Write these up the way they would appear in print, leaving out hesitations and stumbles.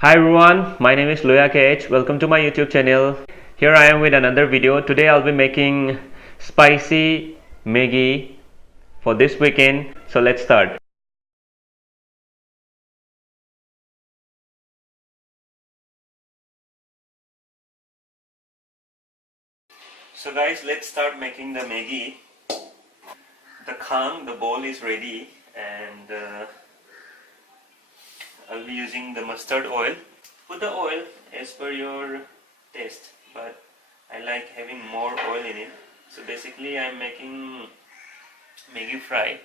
Hi everyone, my name is LOYA KH. Welcome to my YouTube channel. Here I am with another video. Today I'll be making spicy Maggi for this weekend. So let's start. So guys, let's start making the Maggi. The bowl is ready, and I'll be using the mustard oil. Put the oil as per your taste, but I like having more oil in it. So basically I'm making Maggi fry.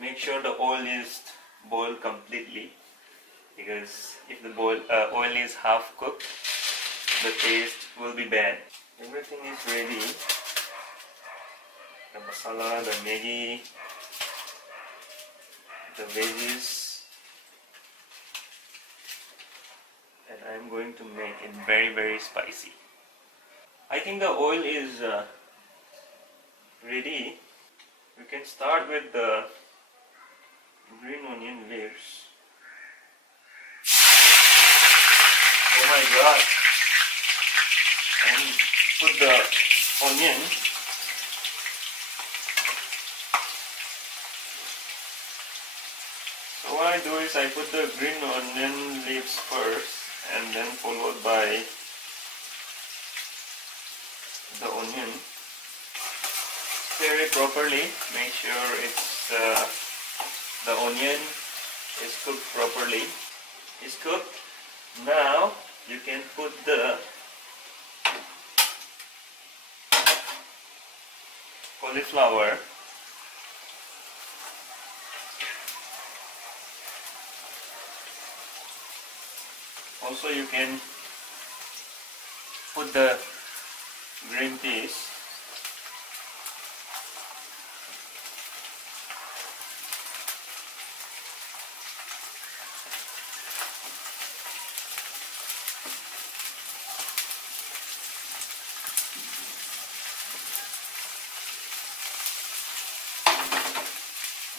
Make sure the oil is boiled completely, because if the oil is half cooked, the taste will be bad. Everything is ready. The masala, the Maggi, the veggies, and I'm going to make it very spicy. I think the oil is ready. We can start with the green onion leaves. Oh my god! And put the onion. So what I do is I put the green onion leaves first, and then followed by the onion. Stir it properly. Make sure the onion is cooked properly. It's cooked. Now you can put the cauliflower. Also you can put the green peas.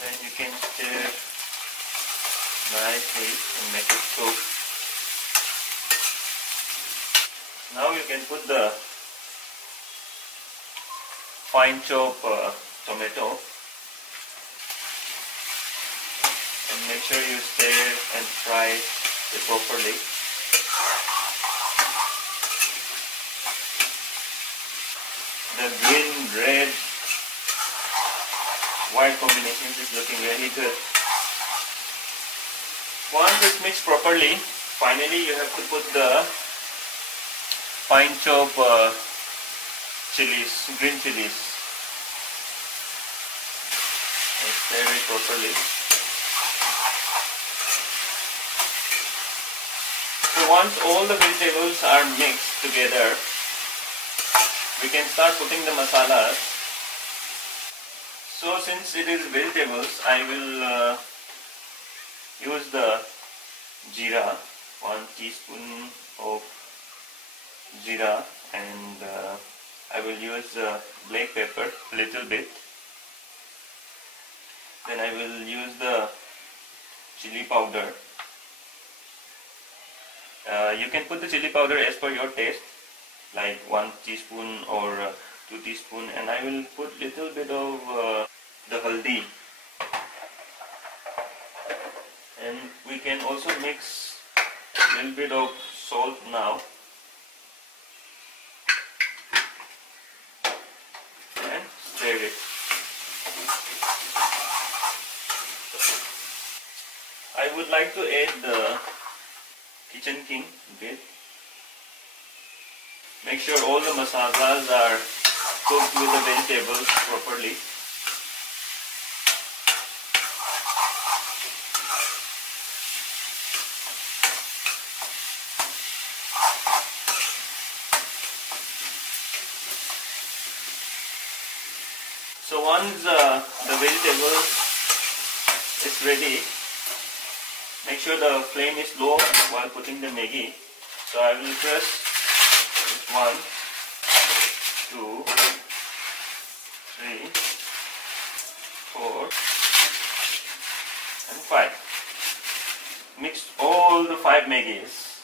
Then you can stir nicely and make it cook. Now you can put the fine chop tomato, and make sure you stir and fry it properly. The green, red, white combination is looking really good. Once it's mixed properly, finally you have to put the fine chop chilies, green chilies, and stir it properly. So once all the vegetables are mixed together, we can start putting the masalas. So since it is vegetables, I will use the jeera, 1 teaspoon of jeera, and I will use black pepper a little bit. Then I will use the chili powder. You can put the chili powder as per your taste, like 1 teaspoon or 2 teaspoon, and I will put little bit of the haldi. And we can also mix a little bit of salt now. And stir it. I would like to add the kitchen king bit. Make sure all the masalas are cooked with the vegetables properly. So once the vegetable is ready, make sure the flame is low while putting the Maggi. So I will press 1, 2, 3, 4, and 5. mix all the 5 Maggis.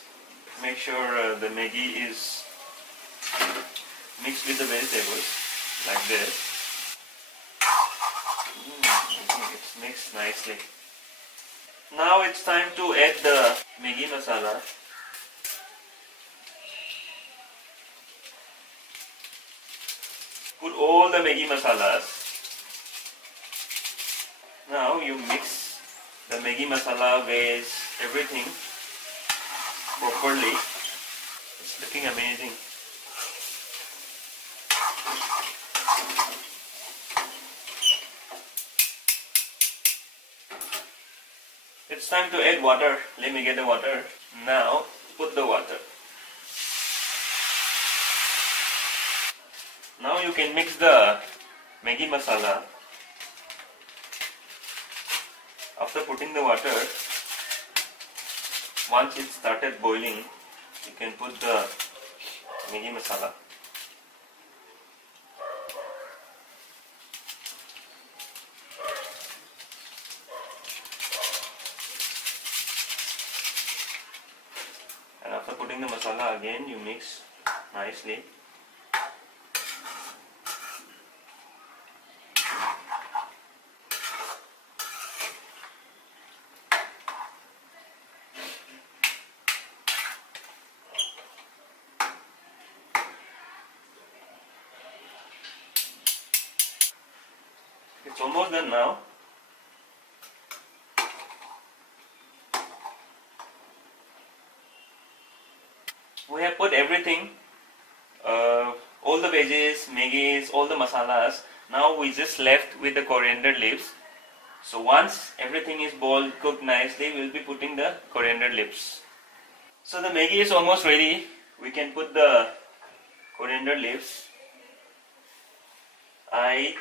Make sure the Maggi is mixed with the vegetables like this. I think it's mixed nicely. Now it's time to add the Maggi masala. Put all the Maggi masalas. Now you mix the Maggi masala with everything properly. It's looking amazing. It's time to add water. Let me get the water. Now put the water. Now you can mix the Maggi masala. After putting the water, once it started boiling, you can put the Maggi masala. And after putting the masala again, you mix nicely. It's almost done now. We have put everything, all the veggies, Maggis, all the masalas. Now we just left with the coriander leaves. So once everything is boiled, cooked nicely, we'll be putting the coriander leaves. So the Maggi is almost ready. We can put the coriander leaves. I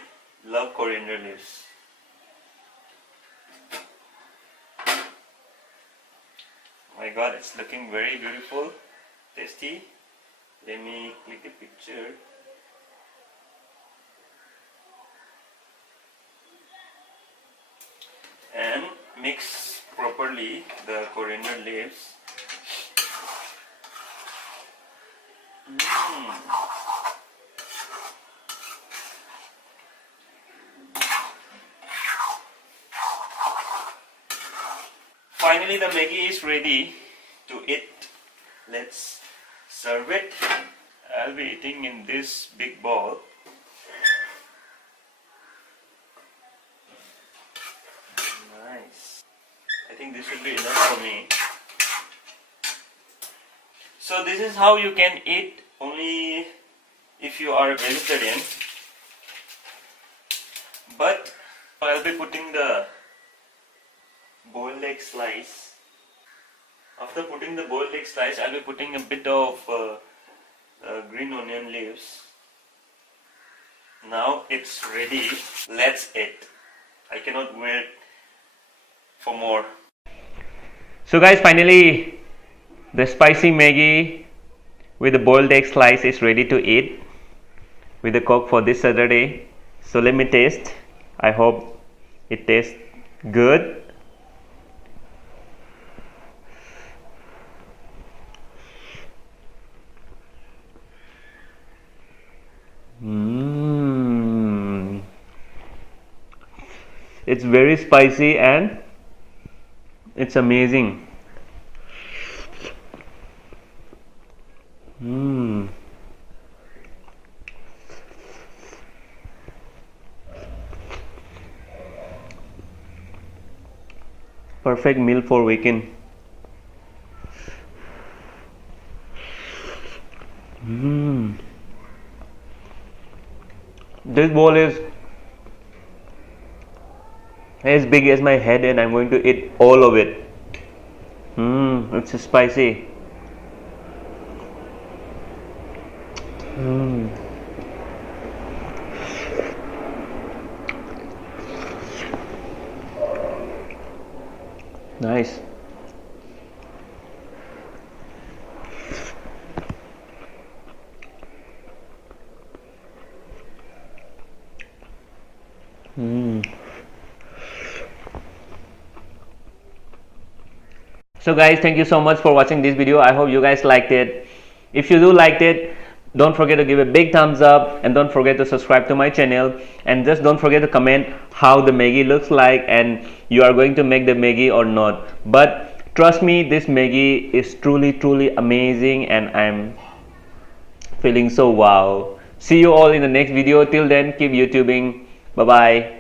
love coriander leaves. Oh my god, it's looking very beautiful, tasty. Let me click a picture. And mix properly the coriander leaves. Finally, the Maggi is ready to eat. Let's serve it. I'll be eating in this big bowl. Nice. I think this will be enough for me. So this is how you can eat only if you are a vegetarian. But I'll be putting the boiled egg slice. After putting the boiled egg slice, I'll be putting a bit of green onion leaves. Now it's ready. Let's eat. I cannot wait for more. So guys, finally the spicy Maggi with the boiled egg slice is ready to eat with the coke for this Saturday. So let me taste. I hope it tastes good. It's very spicy and it's amazing. Perfect meal for weekend. This bowl is as big as my head and I'm going to eat all of it. It's spicy. Nice. So guys, thank you so much for watching this video. I hope you guys liked it. If you do liked it, don't forget to give a big thumbs up, and don't forget to subscribe to my channel, and just don't forget to comment how the Maggi looks like and you are going to make the Maggi or not. But trust me, this Maggi is truly amazing and I'm feeling so wow. See you all in the next video. Till then, keep YouTubing. Bye bye.